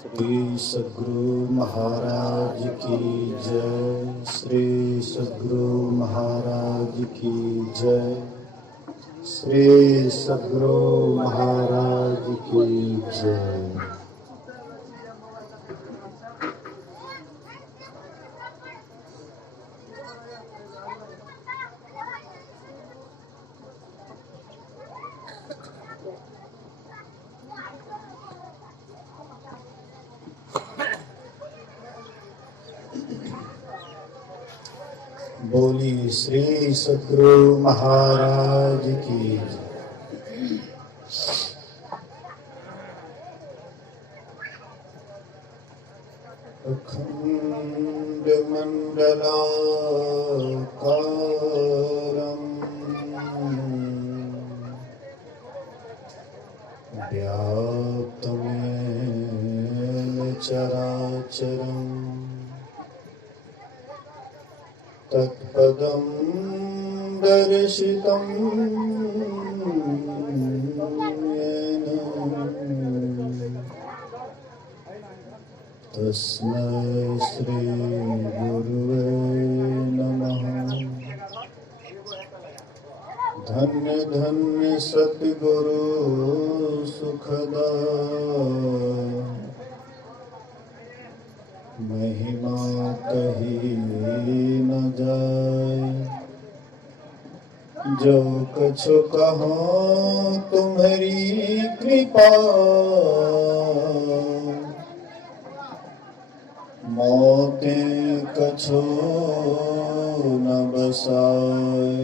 श्री सद्गुरु महाराज की जय। श्री सद्गुरु महाराज की जय। श्री सद्गुरु महाराज की जय। बोली श्री सद्गुरु महाराज की जय। अखंड मंडलाकारं व्याप्तमेन चराचरम् तत्पदं दर्शितं येन तस्मै श्री गुरुवे नमः। धन्य धन्य सद्गुरु सुखदा महिमा कही न जाए। जो कछु कहो तुम्हारी कृपा मोते कछु न बसाए।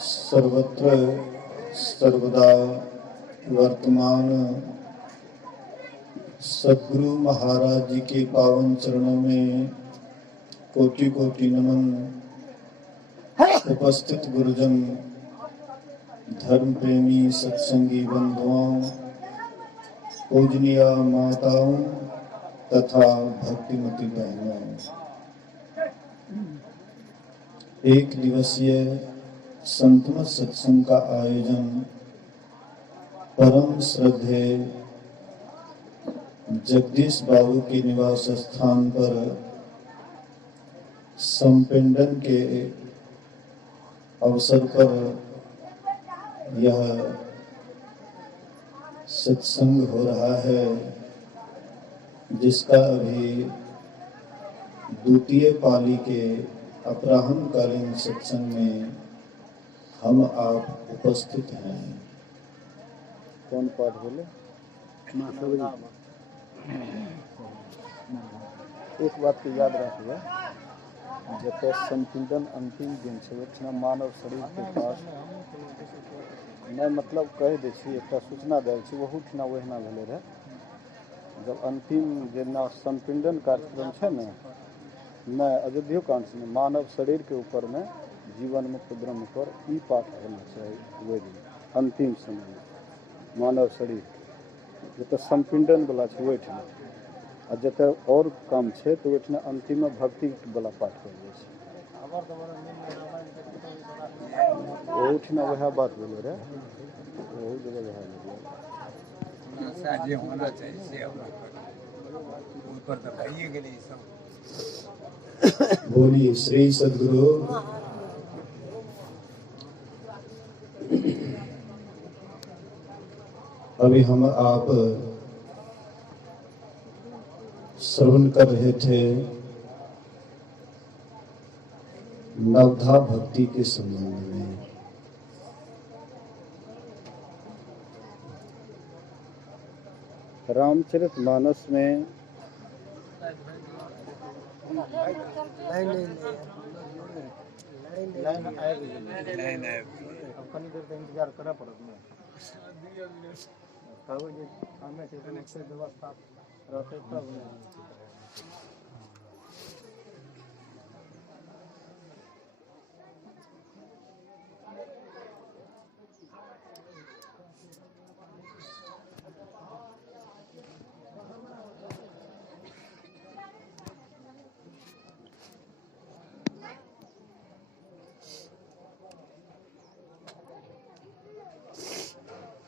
सर्वत्र सर्वदा वर्तमान सद्गुरु महाराज जी के पावन चरणों में कोटि कोटि नमन। उपस्थित गुरुजन, धर्म प्रेमी सत्संगी बंधुओं, पूजनीय माताओं तथा भक्तिमती बहनों, एक दिवसीय संतमत सत्संग का आयोजन परम श्रद्धेय जगदीश बाबू के निवास स्थान पर संपिंडन के अवसर पर यह सत्संग हो रहा है, जिसका अभी द्वितीय पाली के अपराह्न कालीन सत्संग में हम आप उपस्थित हैं। कौन पाठ बोले? एक बात को याद रखिए, जब संपीड़न अंतिम दिन से मानव शरीर के पास मैं मतलब कह दै छी, एक सूचना दै छी, ओहूठिना ओहिना भेलै रहे। जब अंतिम जेना संपीड़न कार्यक्रम है न अयोध्या कांड में मानव शरीर के ऊपर में जीवन मुक्त ब्रह्म पर ई पाठ होना चाहिए। वही दिन अंतिम समय में मानव शरीर जब संपीड़न वाला है वहीठिना आ जत और काम है तो वहीठिना अंतिम में भक्ति वाला पाठ कर जाए। ओहूठिना वह बात बोले रहे, वही जगह वह जे होना चाहिए से ऊपर तो भइए गेलै सब। बोलिए श्री सद्गुरु। अभी हम आप श्रवण कर रहे थे नवधा भक्ति के संबंध में। रामचरितमानस में लाइन आबि कनी देर तक इंतजार करऽ पड़त ने। कहबै जे सामने से व्यवस्था रहतै तब ने।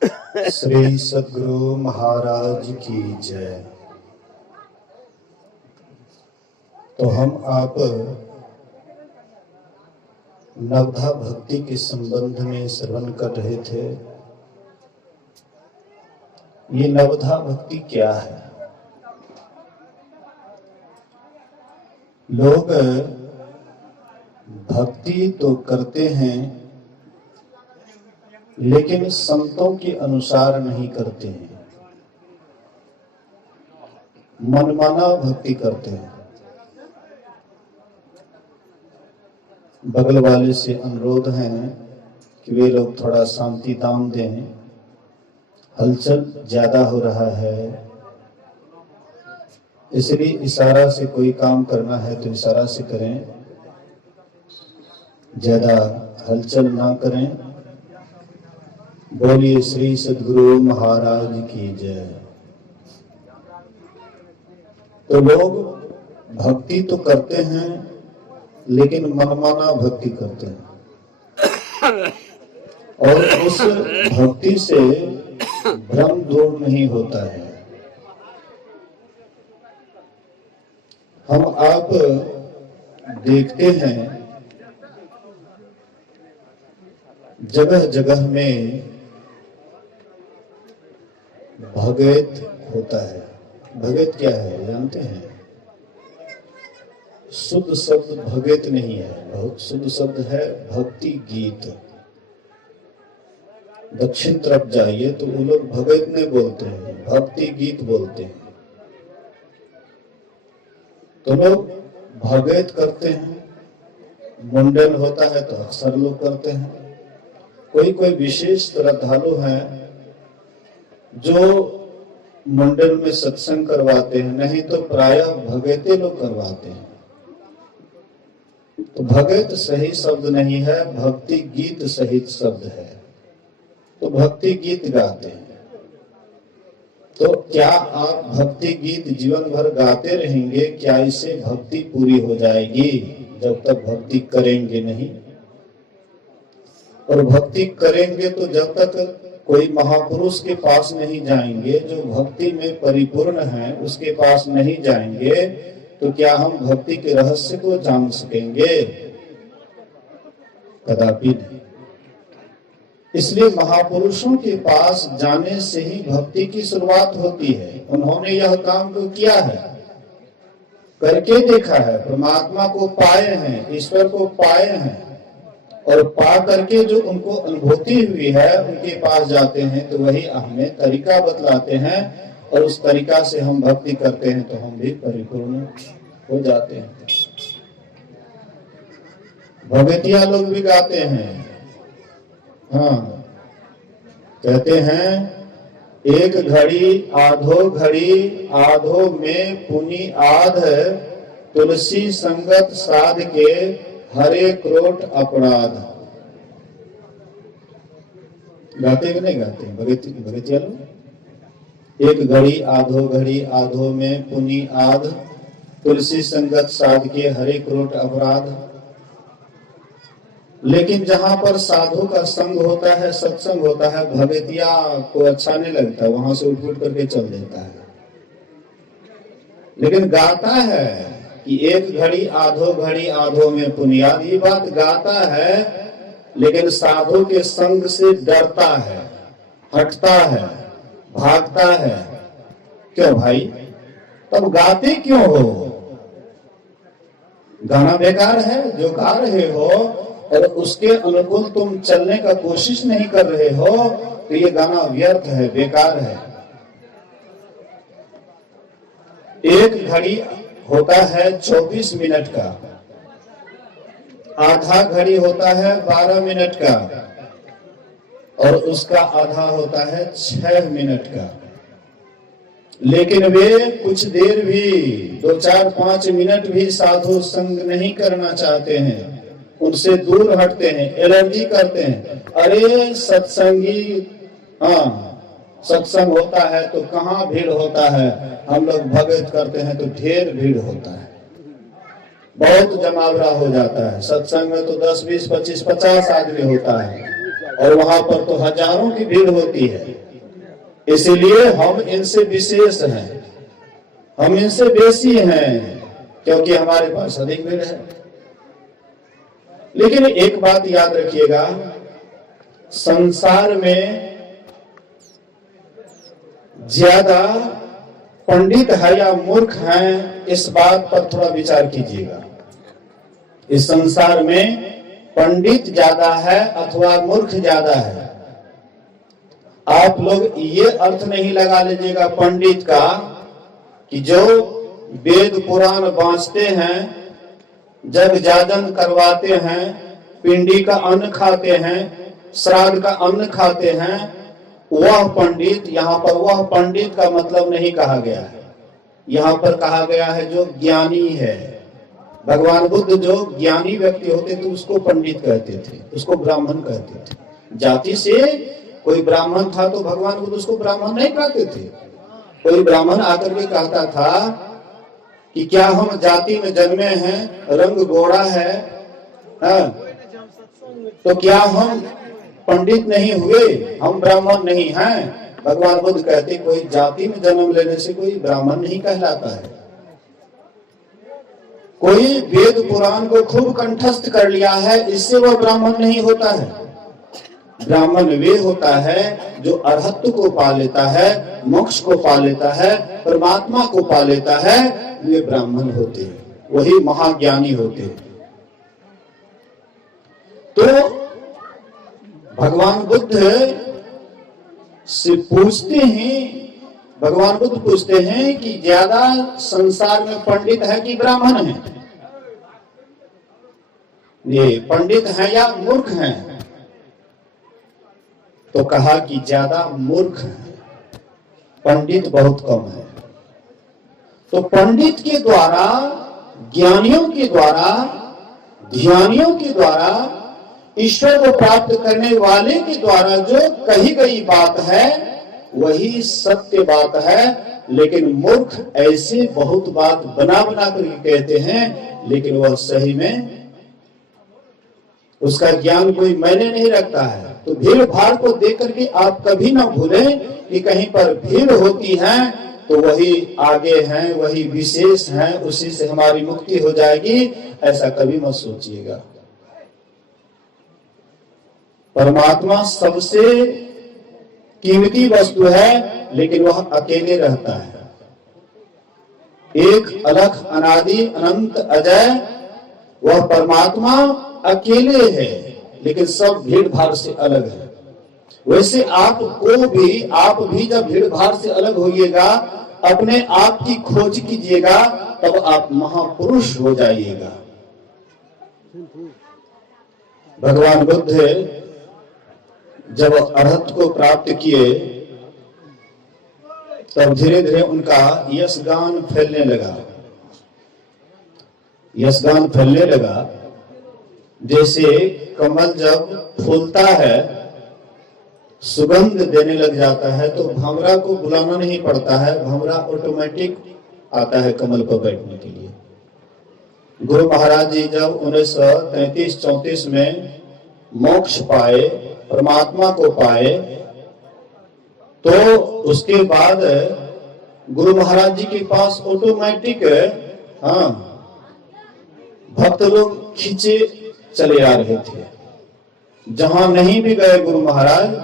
श्री सद्गुरु महाराज की जय। तो हम आप नवधा भक्ति के संबंध में श्रवण कर रहे थे। ये नवधा भक्ति क्या है? लोग भक्ति तो करते हैं लेकिन संतों के अनुसार नहीं करते हैं, मनमाना भक्ति करते हैं। बगल वाले से अनुरोध है कि वे लोग थोड़ा शांति दाम दें, हलचल ज्यादा हो रहा है। इसलिए इशारा से कोई काम करना है तो इशारा से करें, ज्यादा हलचल ना करें। बोलिए श्री सद्गुरु महाराज की जय। तो लोग भक्ति तो करते हैं लेकिन मनमाना भक्ति करते हैं और उस भक्ति से भ्रम दूर नहीं होता है। हम आप देखते हैं जगह जगह में भगत होता है। भगत क्या है जानते हैं? शुद्ध शब्द भगत नहीं है, बहुत शुद्ध शब्द है भक्ति गीत। दक्षिण तरफ जाइए तो वो लोग भगत नहीं बोलते हैं, भक्ति गीत बोलते हैं। तो लोग भगत करते हैं, मुंडन होता है तो अक्सर लोग करते हैं। कोई विशेष श्रद्धालु हैं जो मुंडन में सत्संग करवाते हैं, नहीं तो प्रायः भगते लोग करवाते हैं। तो भगत सही शब्द नहीं है, भक्ति गीत सही शब्द है। तो भक्ति गीत गाते हैं। तो क्या आप भक्ति गीत जीवन भर गाते रहेंगे? क्या इससे भक्ति पूरी हो जाएगी? जब तक भक्ति करेंगे नहीं। और भक्ति करेंगे तो जब तक कोई महापुरुष के पास नहीं जाएंगे, जो भक्ति में परिपूर्ण है उसके पास नहीं जाएंगे, तो क्या हम भक्ति के रहस्य को जान सकेंगे? कदापि नहीं। इसलिए महापुरुषों के पास जाने से ही भक्ति की शुरुआत होती है। उन्होंने यह काम तो किया है, करके देखा है, परमात्मा को पाए हैं, ईश्वर को पाए हैं, और पा करके जो उनको अनुभूति हुई है उनके पास जाते हैं तो वही हमें तरीका बतलाते हैं और उस तरीका से हम भक्ति करते हैं तो हम भी परिपूर्ण हो जाते हैं। भगतिया लोग भी गाते हैं, हाँ, कहते हैं एक घड़ी आधो में पुनि आध, तुलसी संगत साध के हरे क्रोट अपराध। गाते कि नहीं गाते भगतिया लोग? एक घड़ी आधो में पुनि आध, तुलसी संगत साध के हरे क्रोट अपराध। लेकिन जहां पर साधु का संग होता है, सत्संग होता है, भगतिया को अच्छा नहीं लगता, वहां से उठ करके चल देता है। लेकिन गाता है कि एक घड़ी आधो में पुनियाद, ये बात गाता है, लेकिन साधु के संग से डरता है, हटता है, भागता है। क्यों भाई? तब गाते क्यों हो? गाना बेकार है जो गा रहे हो, और उसके अनुकूल तुम चलने का कोशिश नहीं कर रहे हो तो ये गाना व्यर्थ है, बेकार है। एक घड़ी होता है 24 मिनट का, आधा घड़ी होता है 12 मिनट का, और उसका आधा होता है 6 मिनट का। लेकिन वे कुछ देर भी 2, 4, 5 मिनट भी साधु संग नहीं करना चाहते हैं, उनसे दूर हटते हैं, एलर्जी करते हैं। अरे सत्संगी, हाँ सत्संग होता है तो कहाँ भीड़ होता है, हम लोग भगत करते हैं तो ढेर भीड़ होता है, बहुत जमावड़ा हो जाता है। सत्संग में तो 10, 20, 25, 50 आदमी होता है, और वहां पर तो हजारों की भीड़ होती है। इसलिए हम इनसे विशेष हैं, हम इनसे बेसी हैं, क्योंकि हमारे पास अधिक भीड़ है। लेकिन एक बात याद रखिएगा, संसार में ज्यादा पंडित है या मूर्ख है, इस बात पर थोड़ा विचार कीजिएगा। इस संसार में पंडित ज्यादा है अथवा मूर्ख ज्यादा है। आप लोग ये अर्थ नहीं लगा लीजिएगा पंडित का कि जो वेद पुराण बांचते हैं, जग जाजन करवाते हैं, पिंडी का अन्न खाते हैं, श्राद्ध का अन्न खाते हैं, वह पंडित। यहाँ पर वह पंडित का मतलब नहीं कहा गया है, यहाँ पर कहा गया है जो ज्ञानी है। भगवान बुद्ध जो ज्ञानी व्यक्ति होते थे उसको पंडित कहते थे, उसको ब्राह्मण कहते थे। जाति से कोई ब्राह्मण था तो भगवान बुद्ध उसको ब्राह्मण नहीं कहते थे। कोई ब्राह्मण आकर के कहता था कि क्या हम जाति में जन्मे हैं, रंग गोरा है, तो क्या हम पंडित नहीं हुए, हम ब्राह्मण नहीं हैं? भगवान बुद्ध कहते कोई जाति में जन्म लेने से कोई ब्राह्मण नहीं कहलाता है। कोई वेद पुराण को खूब कंठस्थ कर लिया है, इससे वह ब्राह्मण नहीं होता है। ब्राह्मण वे होता है जो अरहत्व को पा लेता है, मोक्ष को पा लेता है, परमात्मा को पा लेता है, वे ब्राह्मण होते हैं, वही महाज्ञानी होते हैं। तो भगवान बुद्ध से पूछते हैं, भगवान बुद्ध पूछते हैं कि ज्यादा संसार में पंडित है कि ब्राह्मण है? ये पंडित है या मूर्ख हैं? तो कहा कि ज्यादा मूर्ख है, पंडित बहुत कम है। तो पंडित के द्वारा, ज्ञानियों के द्वारा, ध्यानियों के द्वारा, ईश्वर को प्राप्त करने वाले के द्वारा जो कही गई बात है वही सत्य बात है। लेकिन मूर्ख ऐसे बहुत बात बना बना करके कहते हैं, लेकिन वह सही में उसका ज्ञान कोई मायने नहीं रखता है। तो भीड़ भाड़ को देख करके आप कभी ना भूलें कि कहीं पर भीड़ होती है तो वही आगे हैं, वही विशेष हैं, उसी से हमारी मुक्ति हो जाएगी, ऐसा कभी मत सोचिएगा। परमात्मा सबसे कीमती वस्तु है, लेकिन वह अकेले रहता है। एक अलख अनादि अनंत अजय, वह परमात्मा अकेले है, लेकिन सब भीड़ भाड़ से अलग है। वैसे आप भी जब भीड़ भाड़ से अलग होइएगा, अपने आप की खोज कीजिएगा, तब आप महापुरुष हो जाइएगा। भगवान बुद्ध जब अरहत को प्राप्त किए, तब धीरे धीरे उनका यशगान फैलने लगा। यशगान फैलने लगा जैसे कमल जब फूलता है, सुगंध देने लग जाता है, तो भंवरा को बुलाना नहीं पड़ता है, भंवरा ऑटोमेटिक आता है कमल पर बैठने के लिए। गुरु महाराज जी जब 1933-34 में मोक्ष पाए, परमात्मा को पाए, तो उसके बाद गुरु महाराज जी के पास ऑटोमेटिक भक्त लोग खींचे चले आ रहे थे। जहां नहीं भी गए गुरु महाराज,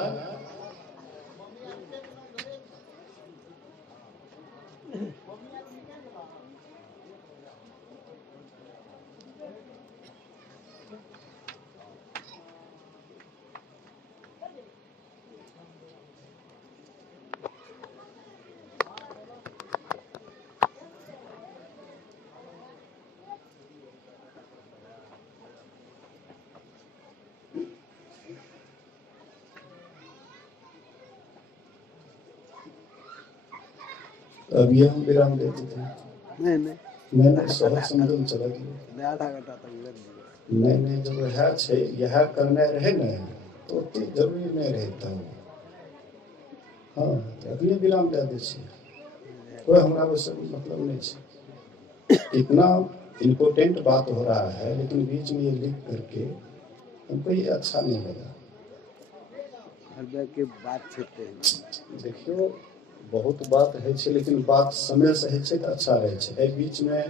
अब ये हम विराम देते थे। नहीं सहज समझन चला गया। आधा घंटा तक लग नहीं जब यह करने रहे न तो ओते जरूरी नहीं रहता हूँ। हाँ तो अभी विराम दे दे कोई हमारा वैसे मतलब नहीं है। इतना इम्पोर्टेंट बात हो रहा है, लेकिन बीच में ये लिख करके हमको ये अच्छा नहीं लगा। हृदय के बात छेड़ते हैं। देखियो बहुत बात है छे, लेकिन बात समय से है छे तो अच्छा रहे छे। ए बीच में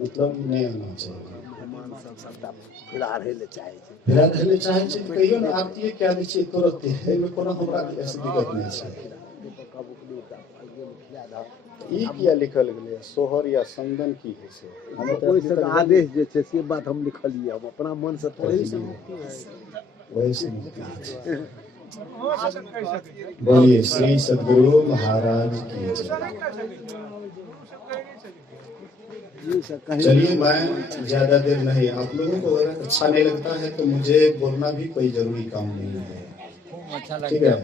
मतलब नहीं आना चाहिए। मेहमान सब सबटा फिरा रहे ले चाहे छे। फिरा रहले चाहे छे तो कहियो ना आरती क्या दी छे तुरंत है में कोनो हमरा ऐसे दिक्कत नहीं छे। ई किया लिखल गेलै सोहर या संगन की है से हम तो कोई सब आदेश जे छे से बात हम लिखलिए, हम अपना मन से थोड़ी से वही से मुक्ति है। बोलिए श्री सद्गुरु महाराज की जय। ये सब कहीं चलिए मैं ज्यादा देर नहीं, आप लोगों को अगर अच्छा नहीं लगता है तो मुझे बोलना भी कोई जरूरी काम नहीं है। ठीक है,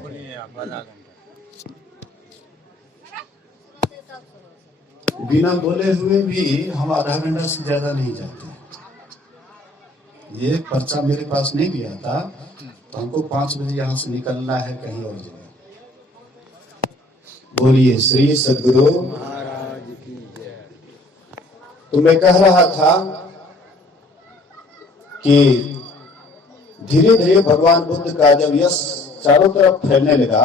बिना बोले हुए भी हम आधा घंटा से ज्यादा नहीं जाते। ये पर्चा मेरे पास नहीं गया था तो हमको 5 बजे यहाँ से निकलना है कहीं और जगह। बोलिए श्री सद्गुरु महाराज की जय। तो मैं कह रहा था कि धीरे धीरे भगवान बुद्ध का जब यश चारों तरफ फैलने लगा,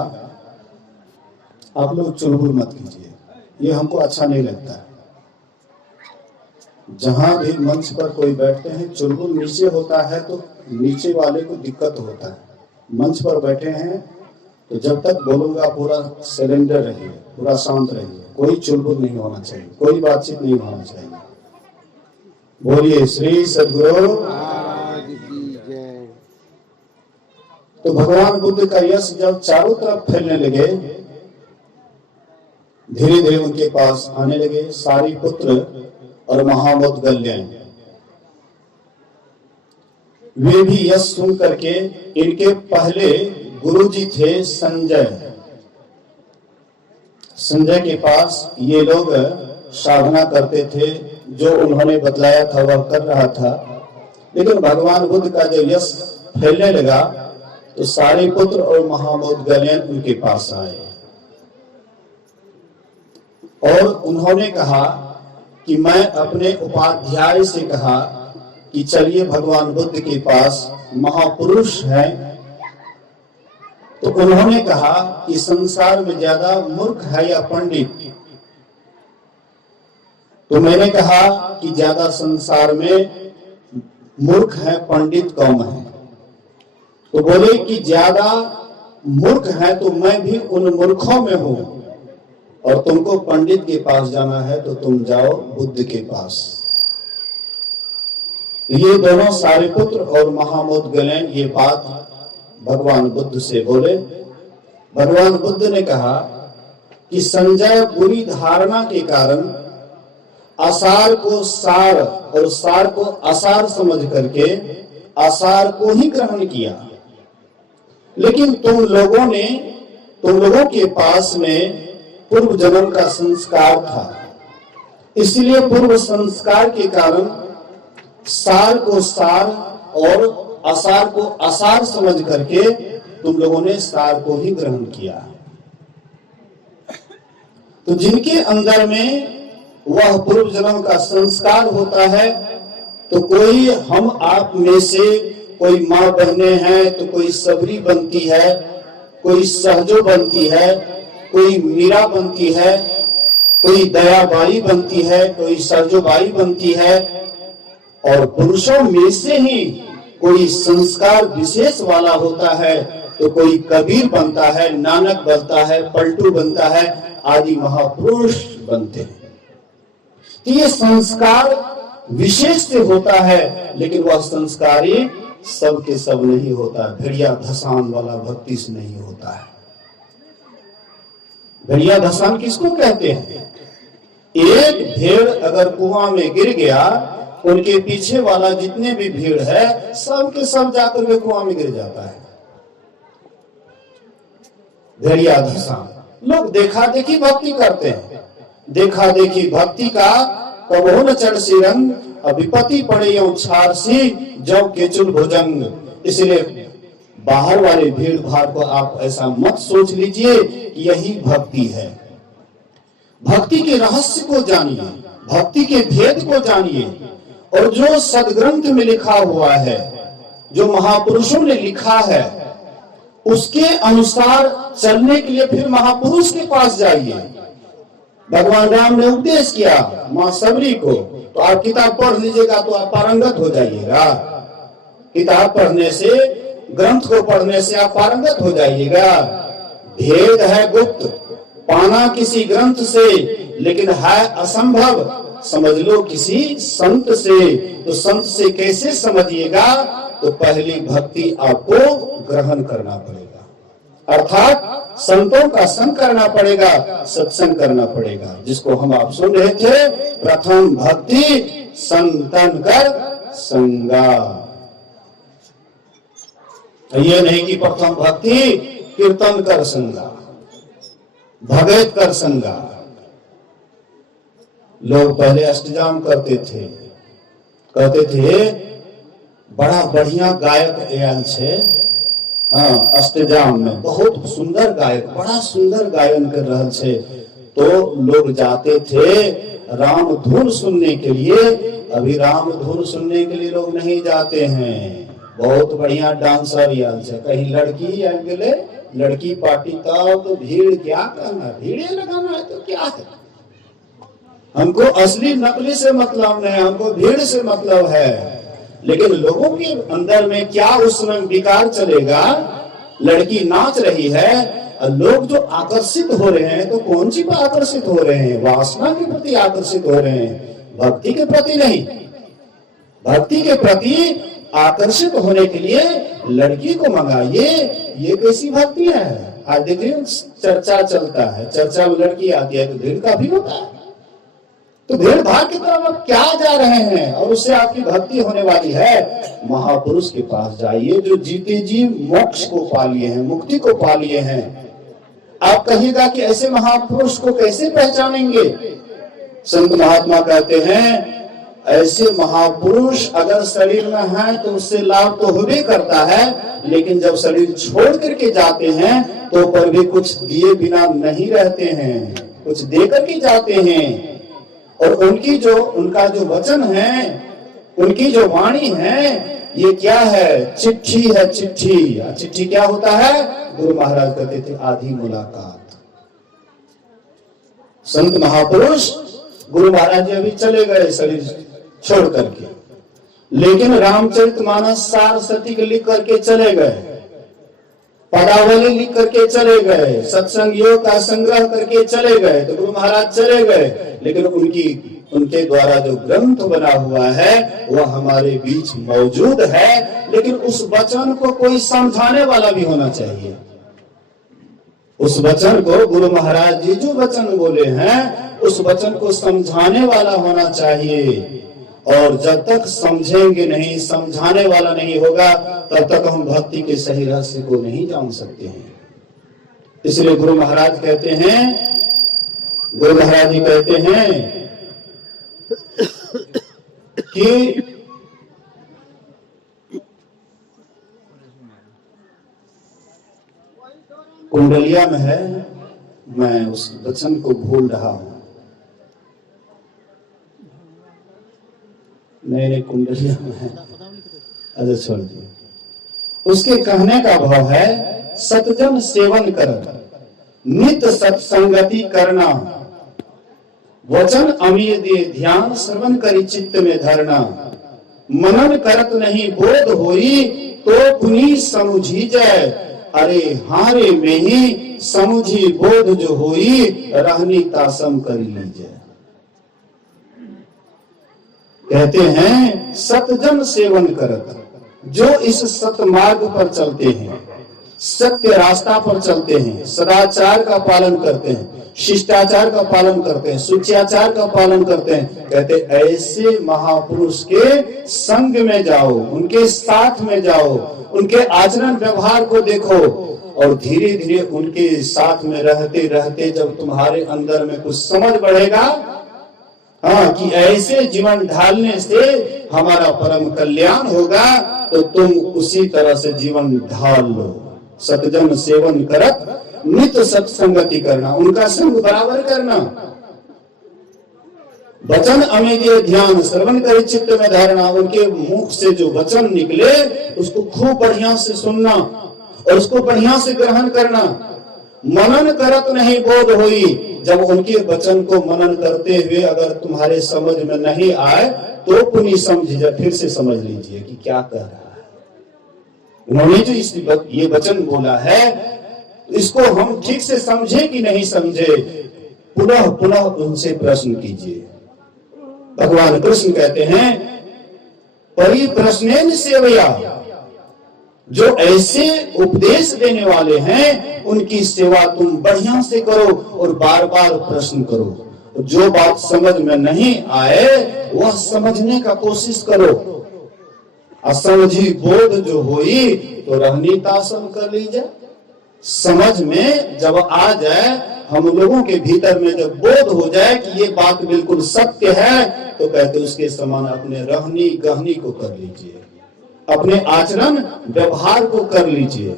आप लोग चुलबुल मत कीजिए, ये हमको अच्छा नहीं लगता। जहां भी मंच पर कोई बैठते हैं चुलबुल नीचे होता है तो नीचे वाले को दिक्कत होता है। मंच पर बैठे हैं तो जब तक बोलूंगा पूरा सरेंडर रहिए, पूरा शांत रहिए, कोई चुलबुल नहीं होना चाहिए, कोई बातचीत नहीं होना चाहिए। बोलिए श्री सद्गुरु महाराज की जय। तो भगवान बुद्ध का यश जब चारों तरफ फैलने लगे, धीरे धीरे उनके पास आने लगे सारी पुत्र और महामोदगल्य। वे भी यश सुन करके, इनके पहले गुरुजी थे संजय। संजय के पास ये लोग साधना करते थे, जो उन्होंने बतलाया था वह कर रहा था। लेकिन भगवान बुद्ध का जब यश फैलने लगा तो सारे पुत्र और महामोदगल्य उनके पास आए और उन्होंने कहा कि मैं अपने उपाध्याय से कहा कि चलिए भगवान बुद्ध के पास, महापुरुष हैं। तो उन्होंने कहा कि संसार में ज्यादा मूर्ख है या पंडित? तो मैंने कहा कि ज्यादा संसार में मूर्ख है, पंडित कम है। तो बोले कि ज्यादा मूर्ख है तो मैं भी उन मूर्खों में हूं, और तुमको पंडित के पास जाना है तो तुम जाओ बुद्ध के पास। ये दोनों सारिपुत्र और महामोदगल्य ये बात भगवान बुद्ध से बोले। भगवान बुद्ध ने कहा कि संजय बुरी धारणा के कारण आसार को सार और सार को आसार समझ करके आसार को ही ग्रहण किया। लेकिन तुम लोगों के पास में पूर्व जन्म का संस्कार था, इसलिए पूर्व संस्कार के कारण सार को सार और आसार को आसार समझ करके तुम लोगों ने सार को ही ग्रहण किया। तो जिनके अंदर में वह पूर्व जन्म का संस्कार होता है, तो कोई हम आप में से कोई माँ बहने हैं तो कोई सबरी बनती है, कोई सहजो बनती है, कोई मीरा बनती है, कोई दयाबाई बनती है, कोई सरजोबाई बनती है। और पुरुषों में से ही कोई संस्कार विशेष वाला होता है, तो कोई कबीर बनता है, नानक बनता है, पलटू बनता है, आदि महापुरुष बनते हैं। तो ये संस्कार विशेष से होता है, लेकिन वह संस्कारी सबके सब नहीं होता। भेड़िया धसान वाला भक्ति से नहीं होता है। भेड़िया धसान किसको कहते हैं? एक भेड़ अगर कुआं में गिर गया, उनके पीछे वाला जितने भी भीड़ है सब के सब जाकर के कुआं में गिर जाता है। भेड़िया धसान। लोग देखा देखी भक्ति करते हैं। देखा देखी भक्ति का कबो न चढ़ सी रंग, विपत्ति पड़े यो छार सी, जब केचुल भुजंग। इसलिए बाहर वाले भीड़ भाड़ को आप ऐसा मत सोच लीजिए कि यही भक्ति है। भक्ति के रहस्य को जानिए, भक्ति के भेद को जानिए, और जो सदग्रंथ में लिखा हुआ है, जो महापुरुषों ने लिखा है, उसके अनुसार चलने के लिए फिर महापुरुष के पास जाइए। भगवान राम ने उपदेश किया मां सबरी को, तो आप किताब पढ़ लीजिएगा तो आप पारंगत हो जाइएगा। किताब पढ़ने से, ग्रंथ को पढ़ने से आप पारंगत हो जाइएगा। भेद है गुप्त, पाना किसी ग्रंथ से, लेकिन है असंभव समझ लो किसी संत से। तो संत से कैसे समझिएगा? तो पहली भक्ति आपको ग्रहण करना पड़ेगा, अर्थात संतों का संग करना पड़ेगा, सत्संग करना पड़ेगा, जिसको हम आप सुन रहे थे। प्रथम भक्ति संतन कर संगा। ये नहीं कि प्रथम भक्ति कीर्तन कर संगा, भगत कर संगा। लोग पहले अष्टजाम करते थे, कहते थे बड़ा बढ़िया गायक आयल छे, हाँ अष्टजाम में बहुत सुंदर गायक, बड़ा सुंदर गायन कर रहा छे। तो लोग जाते थे राम धुन सुनने के लिए। अभी राम धुन सुनने के लिए लोग नहीं जाते हैं। बहुत बढ़िया डांसर आयल छे, कहीं लड़की आ गए, लड़की पार्टी, तब तो भीड़ क्या करना, भीड़े लगाना है तो क्या है। हमको असली नकली से मतलब नहीं, हमको भीड़ से मतलब है। लेकिन लोगों के अंदर में क्या उस समय विकार चलेगा? लड़की नाच रही है, लोग जो आकर्षित हो रहे हैं, तो कौन सी पर आकर्षित हो रहे हैं? वासना के प्रति आकर्षित हो रहे हैं, भक्ति के प्रति नहीं। भक्ति के प्रति आकर्षित होने के लिए लड़की को मंगाइए। ये कैसी भक्ति है? आज देखिए चर्चा चलता है, चर्चा में लड़की आती है तो भीड़ काफी होता है। तो भीड़ भाड़ की तरफ आप क्या जा रहे हैं? और उससे आपकी भक्ति होने वाली है। महापुरुष के पास जाइए जो जीते जी मोक्ष को पा लिए हैं, मुक्ति को पा लिए हैं। आप कहिएगा कि ऐसे महापुरुष को कैसे पहचानेंगे? संत महात्मा कहते हैं ऐसे महापुरुष अगर शरीर में है तो उससे लाभ तो होबे करता है, लेकिन जब शरीर छोड़ करके जाते हैं तो पर भी कुछ दिए बिना नहीं रहते हैं, कुछ दे करके जाते हैं। और उनका जो वचन है, उनकी जो वाणी है, ये क्या है? चिट्ठी है, चिट्ठी। चिट्ठी क्या होता है? गुरु महाराज कहते थे आधी मुलाकात। संत महापुरुष गुरु महाराज जी अभी चले गए शरीर छोड़ करके, लेकिन रामचरितमानस सारस्वती के लिख करके चले गए, पदावली लिख करके चले गए, सत्संग योग का संग्रह करके चले गए। तो गुरु महाराज चले गए, लेकिन उनके द्वारा जो ग्रंथ बना हुआ है वह हमारे बीच मौजूद है। लेकिन उस वचन को कोई समझाने वाला भी होना चाहिए। उस वचन को गुरु महाराज जी जो वचन बोले हैं, उस वचन को समझाने वाला होना चाहिए। और जब तक समझेंगे नहीं, समझाने वाला नहीं होगा, तब तक हम भक्ति के सही रहस्य को नहीं जान सकते हैं। इसलिए गुरु महाराज कहते हैं, गुरु महाराज जी कहते हैं कि कुंडलिया में है, मैं उस वचन को भूल रहा हूं। नहीं कुंडलिया में है, अच्छा छोड़ दिए। उसके कहने का भाव है सतजन सेवन कर, नित सत्संगति करना, वचन अमीर दे ध्यान श्रवण करी चित्त में धरना, मनन करत नहीं बोध होई तो पुनी समुझी जाए, अरे हारे में ही समुझी बोध जो होई रहनी तासम कर लीजिए। कहते हैं सतजन सेवन करत, जो इस सतमार्ग पर चलते हैं, सत्य रास्ता पर चलते हैं, सदाचार का पालन करते हैं, शिष्टाचार का पालन करते हैं, सुचाचार का पालन करते हैं, कहते ऐसे महापुरुष के संग में जाओ, उनके साथ में जाओ, उनके आचरण व्यवहार को देखो, और धीरे धीरे उनके साथ में रहते रहते जब तुम्हारे अंदर में कुछ समझ बढ़ेगा, हाँ कि ऐसे जीवन ढालने से हमारा परम कल्याण होगा, तो तुम उसी तरह से जीवन ढाल लो। सतजन सेवन करत नित सत्संगति करना, उनका संग बराबर करना, वचन अमेय ध्यान श्रवण करे चित्त में धारणा, उनके मुख से जो वचन निकले उसको खूब बढ़िया से सुनना, और उसको बढ़िया से ग्रहण करना। मनन करत नहीं बोध होई, जब उनके वचन को मनन करते हुए अगर तुम्हारे समझ में नहीं आए तो पुनः समझिए, फिर से समझ लीजिए कि क्या कह रहा है। उन्होंने जो ये वचन बोला है इसको हम ठीक से समझे कि नहीं समझे, पुनः पुनः उनसे प्रश्न कीजिए। भगवान कृष्ण कहते हैं परिप्रश्नेन सेवया, जो ऐसे उपदेश देने वाले हैं उनकी सेवा तुम बढ़िया से करो और बार बार प्रश्न करो। जो बात समझ में नहीं आए वह समझने का कोशिश करो। असमझी बोध जो हुई तो रहनी तासन कर लीजिए। समझ में जब आ जाए, हम लोगों के भीतर में जब बोध हो जाए कि ये बात बिल्कुल सत्य है, तो कहते उसके समान अपने रहनी गहनी को कर लीजिए, अपने आचरण व्यवहार को कर लीजिए।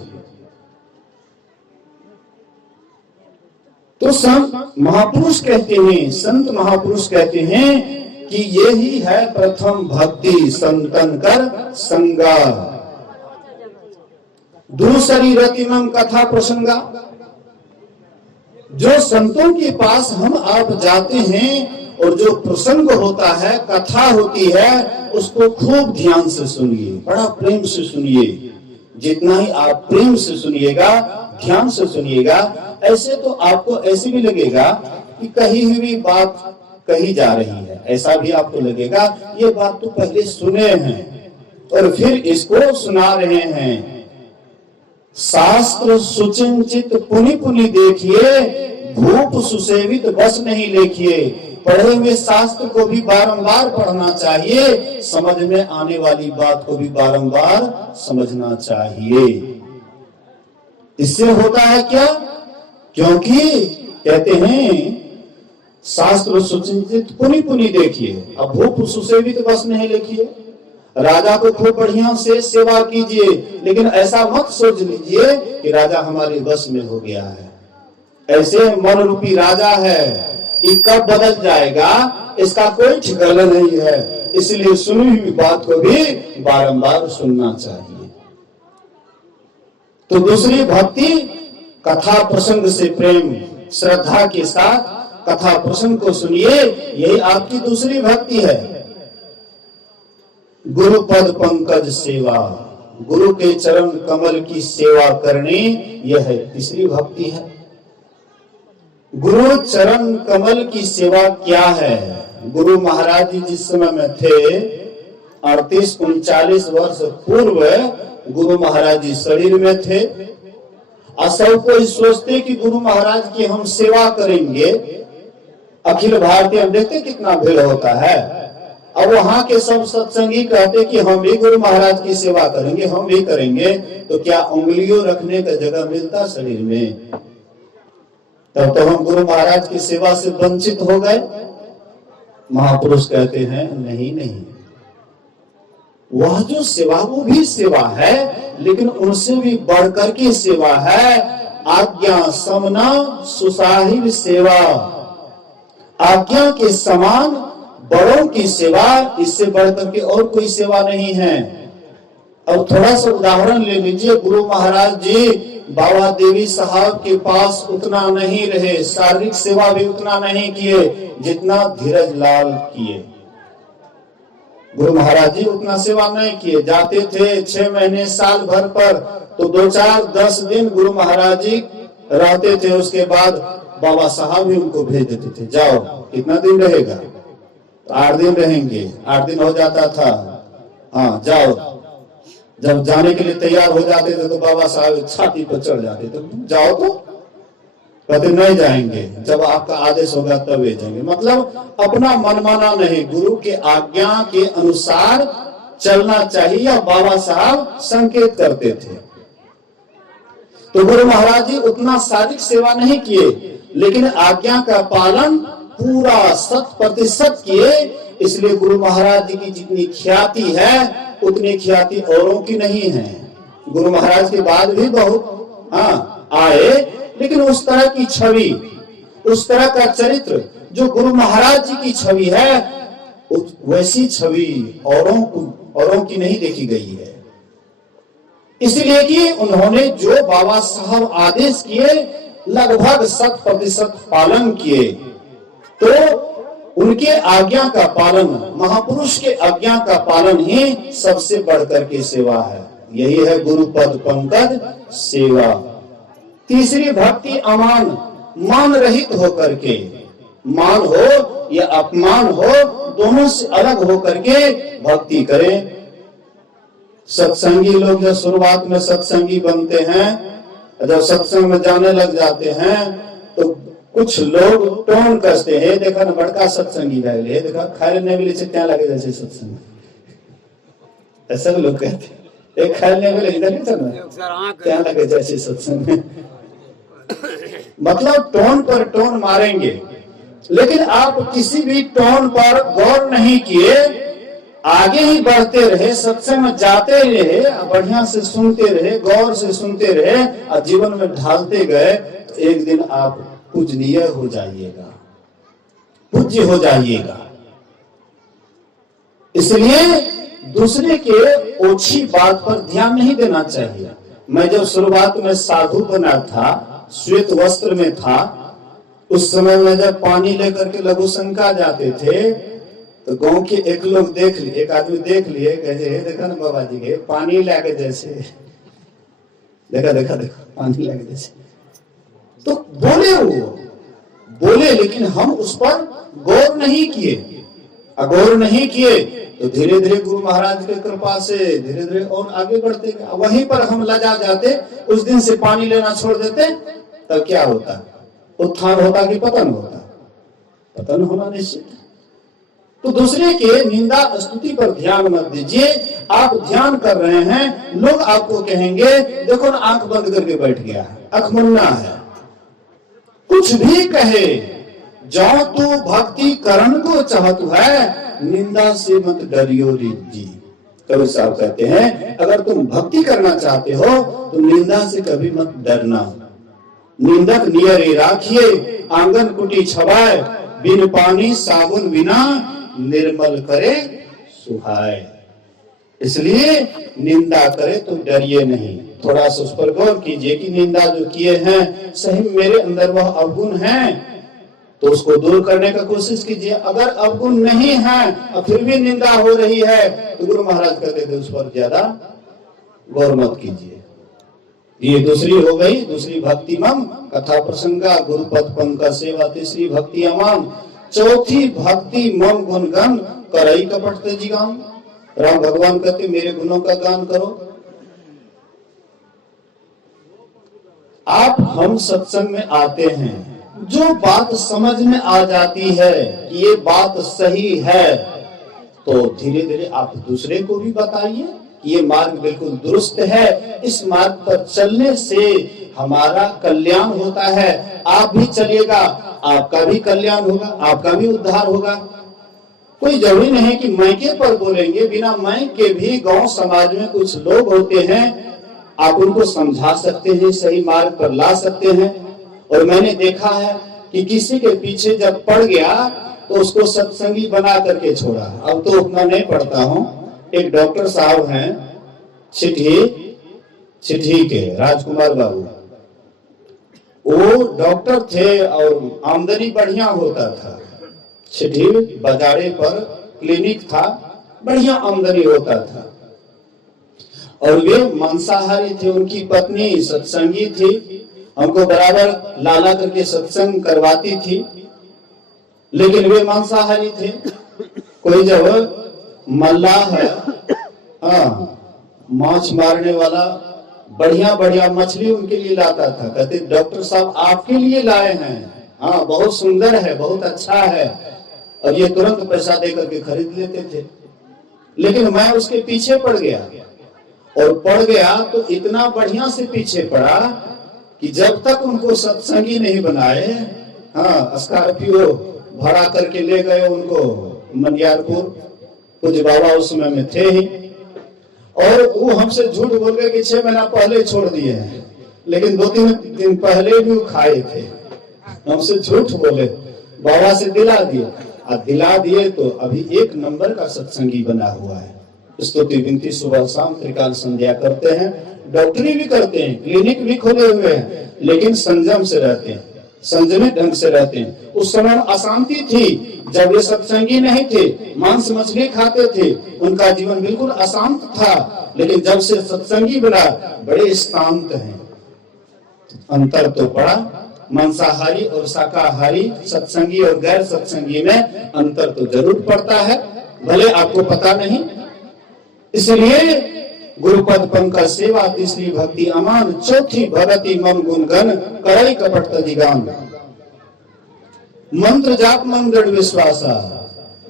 तो संत महापुरुष कहते हैं, संत महापुरुष कहते हैं कि यही है प्रथम भक्ति, संतन कर संगा, दूसरी रतिमम कथा प्रसंगा। जो संतों के पास हम आप जाते हैं और जो प्रसंग होता है, कथा होती है, उसको खूब ध्यान से सुनिए, बड़ा प्रेम से सुनिए। जितना ही आप प्रेम से सुनिएगा, ध्यान से सुनिएगा, ऐसे तो आपको ऐसे भी लगेगा कि कही हुई बात कही जा रही है, ऐसा भी आपको लगेगा ये बात तो पहले सुने हैं और फिर इसको सुना रहे हैं। शास्त्र सुचिंचित पुनि पुनि देखिए, भूप सुसेवित बस नहीं लेखिए। पढ़े हुए शास्त्र को भी बारंबार पढ़ना चाहिए, समझ में आने वाली बात को भी बारंबार समझना चाहिए। इससे होता है क्या? क्योंकि कहते हैं शास्त्र सुचिंतित पुनि पुनि देखिए, अब भूप सुसेवित बस नहीं लेखिए। राजा को खूब बढ़िया से सेवा कीजिए, लेकिन ऐसा मत सोच लीजिए कि राजा हमारे बस में हो गया है। ऐसे मन रूपी राजा है, ये कब बदल जाएगा इसका कोई ठिकाना नहीं है। इसलिए सुनी हुई बात को भी बारंबार सुनना चाहिए। तो दूसरी भक्ति कथा प्रसंग से प्रेम श्रद्धा के साथ कथा प्रसंग को सुनिए, यही आपकी दूसरी भक्ति है। गुरु पद पंकज सेवा, गुरु के चरण कमल की सेवा करनी, यह है तीसरी भक्ति है। गुरु चरण कमल की सेवा क्या है? गुरु महाराज जी जिस समय में थे 38-39 वर्ष पूर्व गुरु महाराज जी शरीर में थे। सब कोई सोचते कि गुरु महाराज की हम सेवा करेंगे। अखिल भारतीय हम देखते कितना भीड़ होता है। अब वहां के सब सत्संगी कहते कि हम भी गुरु महाराज की सेवा करेंगे, हम भी करेंगे। तो क्या उंगलियों रखने का जगह मिलता शरीर में? तब तो हम गुरु महाराज की सेवा से वंचित हो गए। महापुरुष कहते हैं नहीं नहीं, वह जो सेवा वो भी सेवा है, लेकिन उनसे भी बढ़कर की सेवा है आज्ञा समना सुसाहिब सेवा। आज्ञा के समान बड़ों की सेवा, इससे बढ़कर के और कोई सेवा नहीं है। अब थोड़ा सा उदाहरण ले लीजिए। गुरु महाराज जी बाबा देवी साहब के पास उतना नहीं रहे, शारीरिक सेवा भी उतना नहीं किए जितना धीरज लाल किए। गुरु महाराज जी उतना सेवा नहीं किए। जाते थे 6 महीने साल भर पर, तो 2-4-10 दिन गुरु महाराज जी रहते थे। उसके बाद बाबा साहब भी उनको भेज देते थे, जाओ कितना दिन रहेगा? तो 8 दिन रहेंगे। 8 दिन हो जाता था, हाँ जाओ। जब जाने के लिए तैयार हो जाते थे तो बाबा साहब छाती पर चढ़ जाते थे, जाओ। तो कहते नहीं जाएंगे, जब आपका आदेश होगा तब भेजेंगे। मतलब अपना मनमाना नहीं, गुरु के आज्ञा के अनुसार चलना चाहिए, या बाबा साहब संकेत करते थे। तो गुरु महाराज जी उतना शारीरिक सेवा नहीं किए, लेकिन आज्ञा का पालन पूरा 100% किए। इसलिए गुरु महाराज जी की जितनी ख्याति है उतनी ख्याति औरों की नहीं है। गुरु महाराज के बाद भी बहुत आए, लेकिन उस तरह की छवि, उस तरह का चरित्र जो गुरु महाराज जी की छवि है, वैसी छवि औरों की नहीं देखी गई है। इसलिए कि उन्होंने जो बाबा साहब आदेश किए लगभग 100% पालन किए। तो उनके आज्ञा का पालन, महापुरुष के आज्ञा का पालन ही सबसे बढ़कर के सेवा है। यही है गुरु पद पंकज सेवा। तीसरी भक्ति अमान, मान रहित होकर के, मान हो या अपमान हो दोनों से अलग होकर के भक्ति करें। सत्संगी लोग जब शुरुआत में सत्संगी बनते हैं, जब सत्संग में जाने लग जाते हैं तो कुछ लोग टोन कसते हैं, देखा ना बड़का सत्संगी रहे, देखा खाने मिले से क्या लगे जैसे सत्संग, ऐसा लोग कहते हैं। एक खाने मिले क्या लगे जैसे सत्संग में, मतलब टोन पर टोन मारेंगे। लेकिन आप किसी भी टोन पर गौर नहीं किए, आगे ही बढ़ते रहे, सत्संग में जाते रहे, बढ़िया से सुनते रहे, गौर से सुनते रहे और जीवन में ढालते गए, तो एक दिन आप पूजनीय हो जाइएगा, पूज्य हो जाइएगा। इसलिए दूसरे के ओछी बात पर ध्यान नहीं देना चाहिए। मैं जब शुरुआत में साधु बना था, श्वेत वस्त्र में था, उस समय में जब पानी लेकर के लघु शंका जाते थे तो गांव के एक लोग देख लिए, एक आदमी देख लिए, कहे देखा ना बाबा जी के पानी लाके जैसे, देखा देखा देखा पानी लाके जैसे, तो बोले वो बोले, लेकिन हम उस पर गौर नहीं किए। गौर नहीं किए तो धीरे धीरे गुरु महाराज की कृपा से धीरे धीरे और आगे बढ़ते गए। वहीं पर हम लजा जाते, उस दिन से पानी लेना छोड़ देते, तब क्या होता? उत्थान होता कि पतन होता? पतन होना निश्चित है। तो दूसरे के निंदा स्तुति पर ध्यान मत दीजिए। आप ध्यान कर रहे हैं, लोग आपको कहेंगे देखो ना आंख बंद करके बैठ गया है, आंख मुन्ना है, कुछ भी कहे, जो तू भक्ति करण को चाहतु है, निंदा से मत डरियो रिद्धि। कबीर साहब कहते हैं अगर तुम भक्ति करना चाहते हो तो निंदा से कभी मत डरना। निंदक नियरे राखिए, आंगन कुटी छवाए, बिन पानी साबुन बिना निर्मल करे सुहाए। इसलिए निंदा करे तो डरिए नहीं, थोड़ा सा उस पर गौर कीजिए कि निंदा जो किए हैं सही मेरे अंदर वह अवगुण है, तो उसको दूर करने का कोशिश कीजिए। अगर अवगुण नहीं है और फिर भी निंदा हो रही है तो गुरु महाराज कहते थे उस पर ज्यादा गौर मत कीजिए। ये दूसरी हो गई, दूसरी भक्ति मम कथा प्रसंगा गुरु पद पंकज सेवा। तीसरी भक्ति अमान। चौथी भक्ति मम गुणगन करई कपट तेजी गान। राम भगवान कहते मेरे गुणों का गान करो। आप हम सत्संग में आते हैं, जो बात समझ में आ जाती है ये बात सही है, तो धीरे धीरे आप दूसरे को भी बताइए कि ये मार्ग बिल्कुल दुरुस्त है, इस मार्ग पर चलने से हमारा कल्याण होता है। आप भी चलिएगा, आपका भी कल्याण होगा, आपका भी उद्धार होगा। कोई जरूरी नहीं कि मायके पर बोलेंगे, बिना माइक के भी गांव समाज में कुछ लोग होते हैं, आप उनको समझा सकते हैं, सही मार्ग पर ला सकते हैं। और मैंने देखा है कि किसी के पीछे जब पड़ गया तो उसको सत्संगी बना करके छोड़ा। अब तो उतना नहीं पढ़ता हूँ। एक डॉक्टर साहब हैं चिट्ठी के राजकुमार बाबू, वो डॉक्टर थे और आमदनी बढ़िया होता था। चिट्ठी बाजारे पर क्लिनिक था, बढ़िया आमदनी होता था। और वे मांसाहारी थे, उनकी पत्नी सत्संगी थी, हमको बराबर लाला करके सत्संग करवाती थी, लेकिन वे मांसाहारी थे। कोई जब मल्लाह है, माछ मारने वाला, बढ़िया बढ़िया मछली उनके लिए लाता था। कहते डॉक्टर साहब आपके लिए लाए हैं, हाँ बहुत सुंदर है, बहुत अच्छा है, और ये तुरंत पैसा दे करके खरीद लेते थे। लेकिन मैं उसके पीछे पड़ गया, और पड़ गया तो इतना बढ़िया से पीछे पड़ा कि जब तक उनको सत्संगी नहीं बनाए, स्कॉर्पियो भाड़ा करके ले गए उनको मनियारपुर, कुछ बाबा उस समय में थे ही, और वो हमसे झूठ बोल गए कि 6 महीना पहले छोड़ दिए हैं, लेकिन 2-3 दिन पहले भी वो खाए थे। हमसे झूठ बोले, बाबा से दिला दिए, और दिला दिए तो अभी 1 नंबर का सत्संगी बना हुआ है। स्तुति विनती सुबह शाम त्रिकाल संध्या करते हैं, डॉक्टरी भी करते हैं, क्लिनिक भी खोले हुए हैं, लेकिन संयम से रहते हैं, संयमित ढंग से रहते हैं। उस समय अशांति थी जब वे सत्संगी नहीं थे, मांस मछली खाते थे, उनका जीवन बिल्कुल अशांत था, लेकिन जब से सत्संगी बना बड़े शांत हैं। अंतर तो पड़ा, मांसाहारी और शाकाहारी, सत्संगी और गैर सत्संगी में अंतर तो जरूर पड़ता है, भले आपको पता नहीं। इसलिए गुरुपद पंकज सेवा, तीसरी भक्ति अमान, चौथी भगति मम गुणगन, करई कपट तदिगान। मंत्र जाप मन दृढ़ विश्वासा।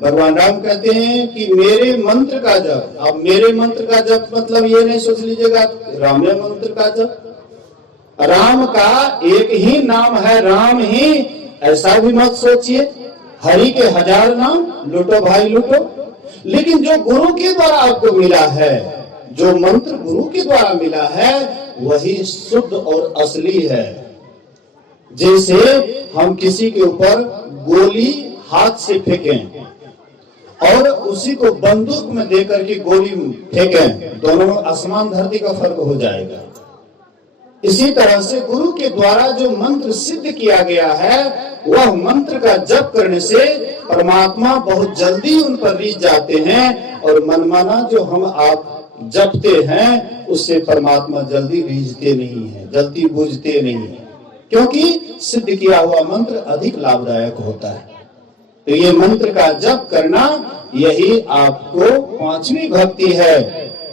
भगवान राम कहते हैं कि मेरे मंत्र का जप, अब मेरे मंत्र का जप मतलब ये नहीं सोच लीजिएगा रामे मंत्र का जप, राम का एक ही नाम है, राम ही, ऐसा भी मत सोचिए। हरि के 1000 नाम, लूटो भाई लूटो। लेकिन जो गुरु के द्वारा आपको मिला है, जो मंत्र गुरु के द्वारा मिला है, वही शुद्ध और असली है। जैसे हम किसी के ऊपर गोली हाथ से फेंकें और उसी को बंदूक में देकर के गोली फेंकें, दोनों में आसमान धरती का फर्क हो जाएगा। इसी तरह से गुरु के द्वारा जो मंत्र सिद्ध किया गया है, वह मंत्र का जप करने से परमात्मा बहुत जल्दी उन पर रीझ जाते हैं, और मनमाना जो हम आप जपते हैं उससे परमात्मा जल्दी रीझते नहीं है, जल्दी बुझते नहीं है, क्योंकि सिद्ध किया हुआ मंत्र अधिक लाभदायक होता है। तो ये मंत्र का जप करना, यही आपको 5वीं भक्ति है।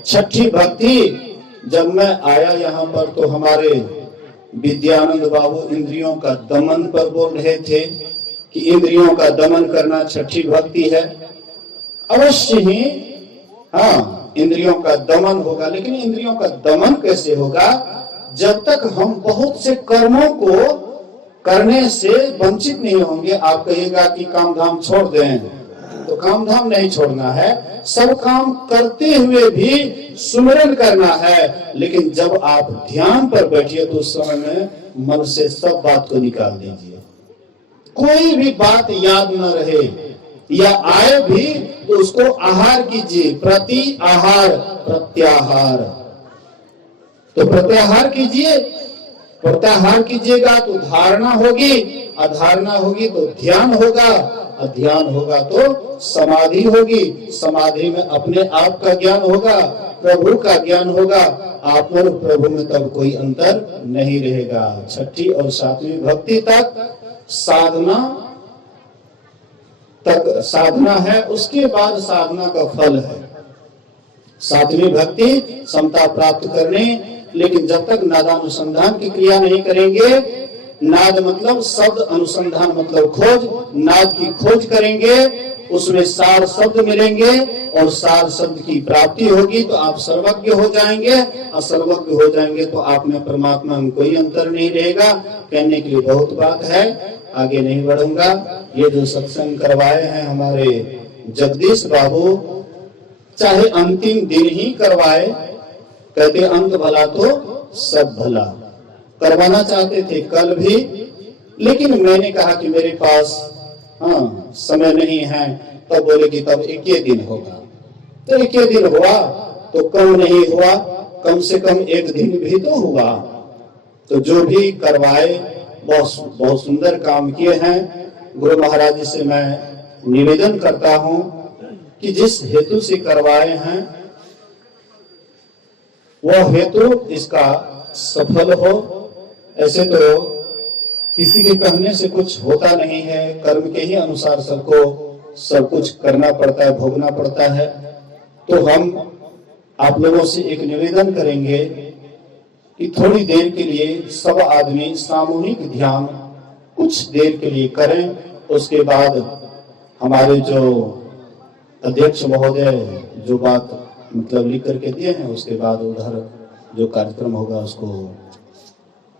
6ठी भक्ति, जब मैं आया यहाँ पर तो हमारे विद्यानंद बाबू इंद्रियों का दमन पर बोल रहे थे कि इंद्रियों का दमन करना 6ठी भक्ति है। अवश्य ही हाँ, इंद्रियों का दमन होगा, लेकिन इंद्रियों का दमन कैसे होगा? जब तक हम बहुत से कर्मों को करने से वंचित नहीं होंगे। आप कहिएगा कि काम धाम छोड़ दें, तो काम धाम नहीं छोड़ना है, सब काम करते हुए भी सुमिरन करना है। लेकिन जब आप ध्यान पर बैठिए तो उस समय में मन से सब बात को निकाल दीजिए, कोई भी बात याद न रहे, या आए भी तो उसको आहार कीजिए, प्रति आहार प्रत्याहार। तो प्रत्याहार कीजिए, प्रत्याहार कीजिएगा तो धारणा होगी, अधारणा होगी तो ध्यान होगा, ध्यान होगा तो समाधि होगी, समाधि में अपने आप का ज्ञान होगा, प्रभु का ज्ञान होगा। आप और प्रभु में तब कोई अंतर नहीं रहेगा। 6ठी और 7वीं भक्ति तक साधना है, उसके बाद साधना का फल है। 7वीं भक्ति समता प्राप्त करने, लेकिन जब तक नादानुसंधान की क्रिया नहीं करेंगे, नाद मतलब शब्द, अनुसंधान मतलब खोज, नाद की खोज करेंगे, उसमें सार शब्द मिलेंगे और सार शब्द की प्राप्ति होगी तो आप सर्वज्ञ हो जाएंगे, और सर्वज्ञ हो जाएंगे तो आप में परमात्मा में कोई अंतर नहीं रहेगा। कहने के लिए बहुत बात है, आगे नहीं बढ़ूंगा। ये जो सत्संग करवाए हैं हमारे जगदीश बाबू, चाहे अंतिम दिन ही करवाए, कहते अंत भला तो सब भला, करवाना चाहते थे कल भी, लेकिन मैंने कहा कि मेरे पास समय नहीं है, तब बोले कि तब 21 दिन होगा। तो 21 दिन हुआ तो कम नहीं हुआ, कम से कम 1 दिन भी तो हुआ। तो जो भी करवाए बहुत सुंदर काम किए हैं। गुरु महाराज से मैं निवेदन करता हूं कि जिस हेतु से करवाए हैं वह हेतु इसका सफल हो। ऐसे तो किसी के कहने से कुछ होता नहीं है, कर्म के ही अनुसार सबको सब कुछ करना पड़ता है, भोगना पड़ता है। तो हम आप लोगों से एक निवेदन करेंगे कि थोड़ी देर के लिए सब आदमी सामूहिक ध्यान कुछ देर के लिए करें। उसके बाद हमारे जो अध्यक्ष महोदय जो बात मतलब लिख करके दिए हैं, उसके बाद उधर जो कार्यक्रम होगा उसको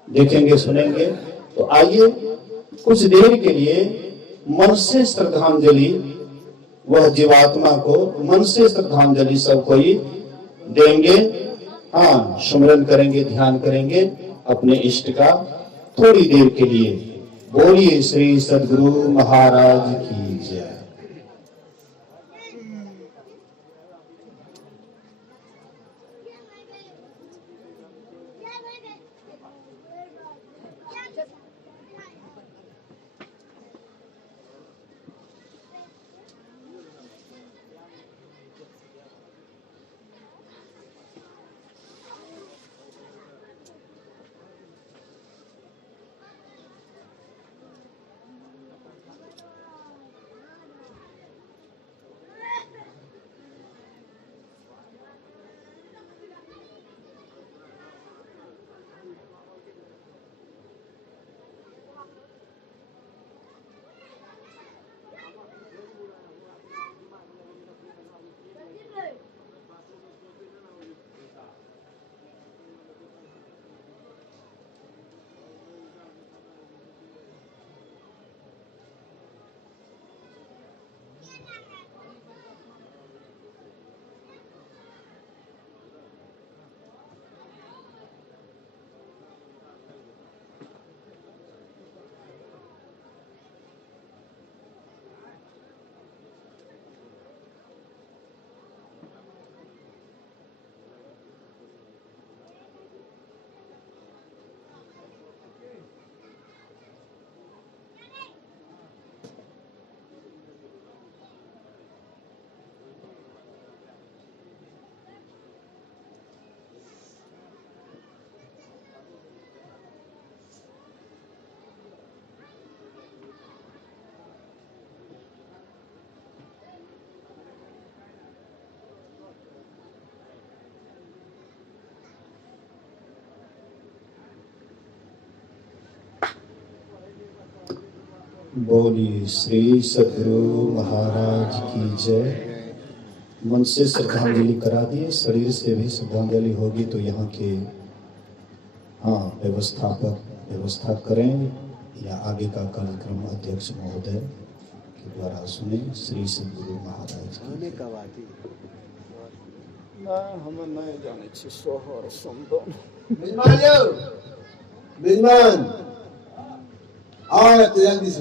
देखेंगे, सुनेंगे। तो आइए कुछ देर के लिए मन से श्रद्धांजलि, वह जीवात्मा को मन से श्रद्धांजलि सब कोई देंगे। हाँ, सुमिरन करेंगे, ध्यान करेंगे अपने इष्ट का थोड़ी देर के लिए। बोलिए श्री सद्गुरु महाराज की जय। बोली श्री सद्गुरु महाराज की जय। मन से श्रद्धांजलि करा दिए, शरीर से भी श्रद्धांजलि होगी तो यहाँ के व्यवस्थापक व्यवस्था करें या आगे का कार्यक्रम अध्यक्ष महोदय के द्वारा सुने। श्री सद्गुरु महाराज की आने का बात ही ना हमें नहीं जाने छी सोहर समदन मेजबान यो मेजबान आओ तो जल्दी से